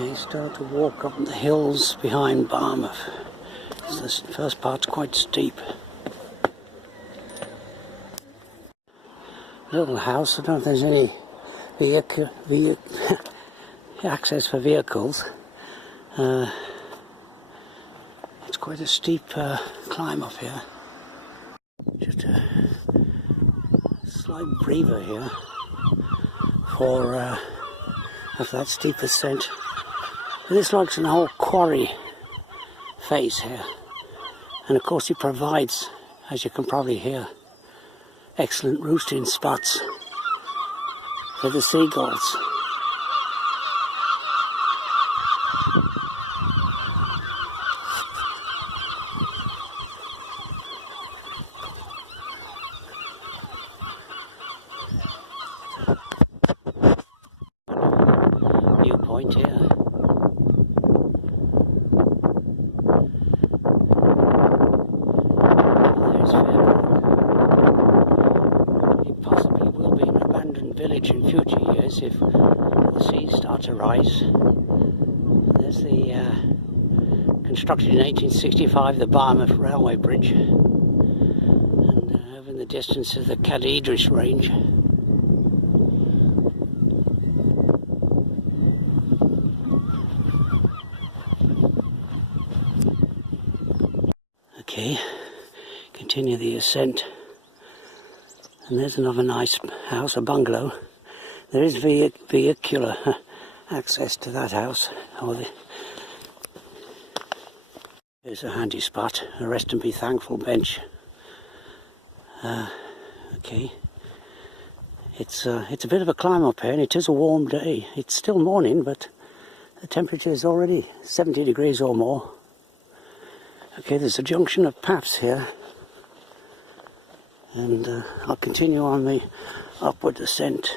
Okay, start to walk up the hills behind Barmouth. This first part's quite steep. Little house, I don't know if there's any access for vehicles. It's quite a steep climb up here. Just a slight breather here for of that steep ascent. This looks an whole quarry face here, and of course it provides, as you can probably hear, excellent roosting spots for the seagulls. Viewpoint here. There's Fairbourne. It possibly will be an abandoned village in future years if the seas start to rise. There's the constructed in 1865, the Barmouth Railway Bridge, and over in the distance is the Cadidris Range. Okay, continue the ascent, and there's another nice house, a bungalow. There is vehicular access to that house. There's a handy spot, a rest and be thankful bench. Okay, it's a bit of a climb up here, and it is a warm day. It's still morning, but the temperature is already 70 degrees or more. Okay, there's a junction of paths here, and I'll continue on the upward ascent.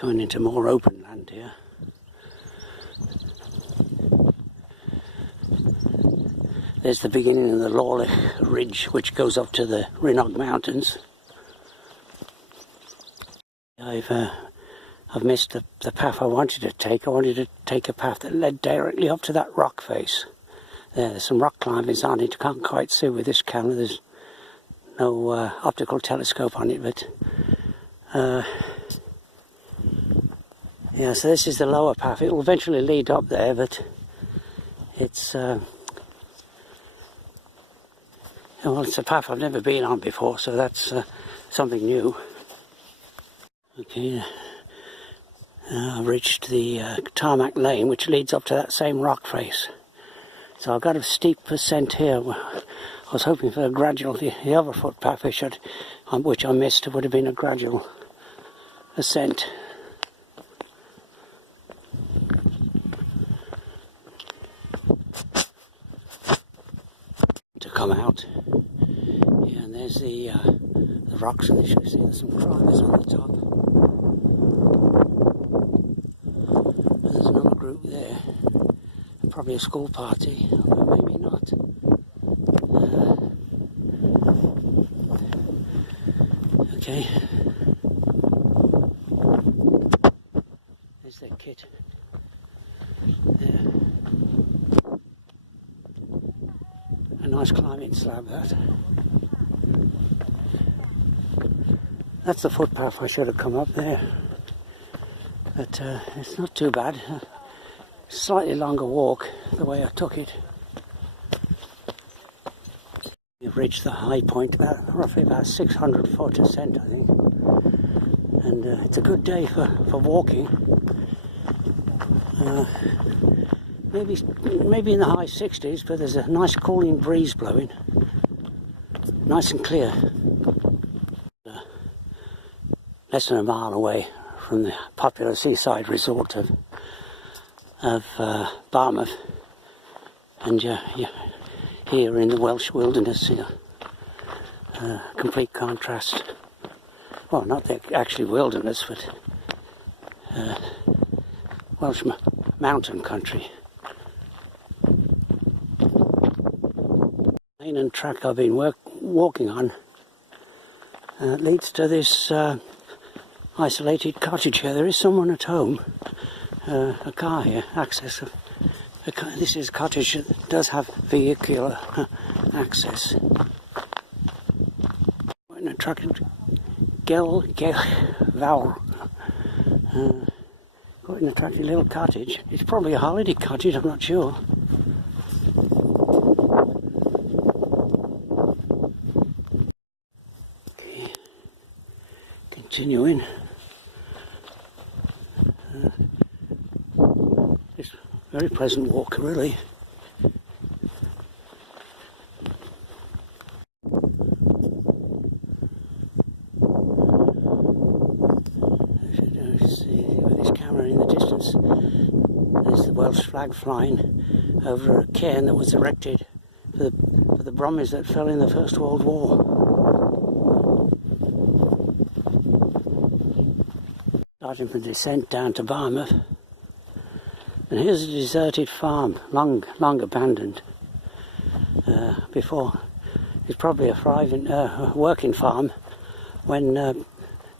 Going into more open land here. There's the beginning of the Lawlech Ridge, which goes up to the Rhinog Mountains. I've missed the path I wanted to take. I wanted to take a path that led directly up to that rock face. There's some rock climbings on it. You can't quite see with this camera. There's no optical telescope on it, but yeah. So this is the lower path. It will eventually lead up there, but it's well, it's a path I've never been on before, so that's something new. Okay. I've reached the tarmac lane, which leads up to that same rock face. So I've got a steep ascent here. I was hoping for a gradual, the other footpath which I missed, would have been a gradual ascent. To come out. Yeah, and there's the rocks, and you can see there's some climbers on the top. There's another group there, probably a school party, or maybe not. Okay, there's their kit there. A nice climbing slab, that. That's the footpath I should have come up there. But it's not too bad. Slightly longer walk the way I took it. We've reached the high point, roughly about 600 foot ascent, I think. And it's a good day for walking. Maybe in the high 60s, but there's a nice cooling breeze blowing. Nice and clear. Less than a mile away from the popular seaside resort of Barmouth, and you're here in the Welsh wilderness here. Complete contrast. Well, not the actually wilderness, but Welsh mountain country. Lane and track I've been walking on leads to this isolated cottage here. There is someone at home. A car here, access. This is a cottage that does have vehicular access. Quite an attractive quite an attractive little cottage. It's probably a holiday cottage, I'm not sure. Okay. Continuing. It's a very pleasant walk, really. With this camera in the distance, there's the Welsh flag flying over a cairn that was erected for the Brummies that fell in the First World War. Starting from the descent down to Barmouth. And here's a deserted farm, long abandoned. Before, it's probably a thriving working farm when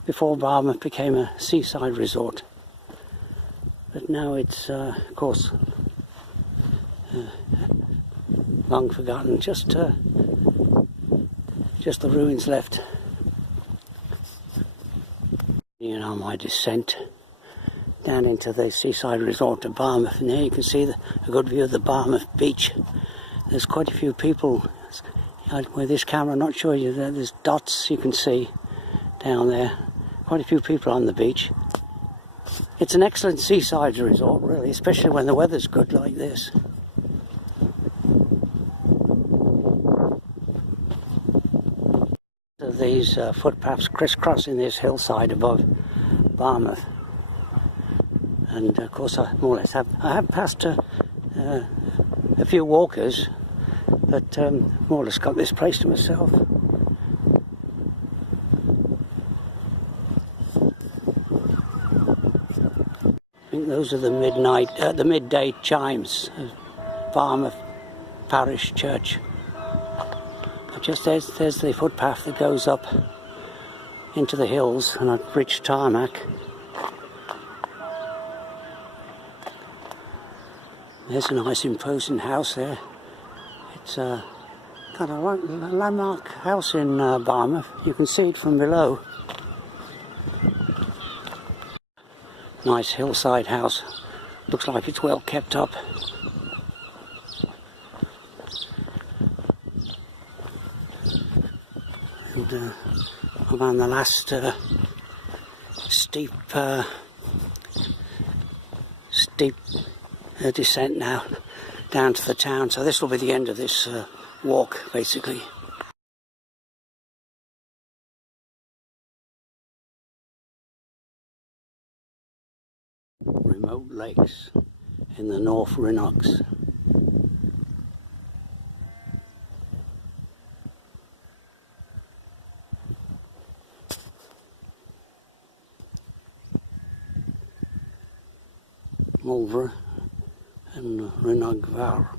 before Barmouth became a seaside resort. But now it's, of course, long forgotten. Just the ruins left. You know, my descent down into the seaside resort of Barmouth, and there you can see a good view of the Barmouth beach. There's quite a few people with this camera. I'm not sure there's dots you can see down there. Quite a few people on the beach. It's an excellent seaside resort, really, especially when the weather's good like this. So these footpaths crisscrossing this hillside above Barmouth. And of course I more or less have passed a few walkers, but more or less got this place to myself. I think those are the midday chimes of Barmouth Parish Church. But just there's the footpath that goes up into the hills, and I've reached tarmac. There's a nice imposing house there. It's kind of a landmark house in Barmouth. You can see it from below. Nice hillside house. Looks like it's well kept up. And I'm on the last steep descent now down to the town. So this will be the end of this walk, basically. Remote lakes in the North Rhinogs. Mulver and Rhinog Var.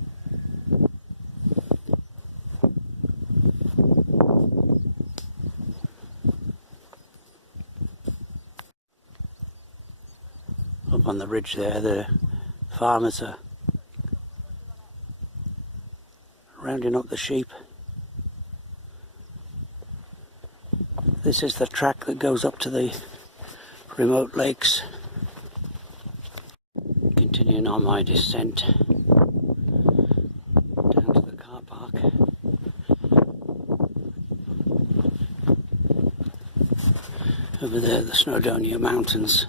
Up on the ridge there, the farmers are rounding up the sheep. This is the track that goes up to the remote lakes. Continuing on my descent down to the car park. Over there, the Snowdonia Mountains.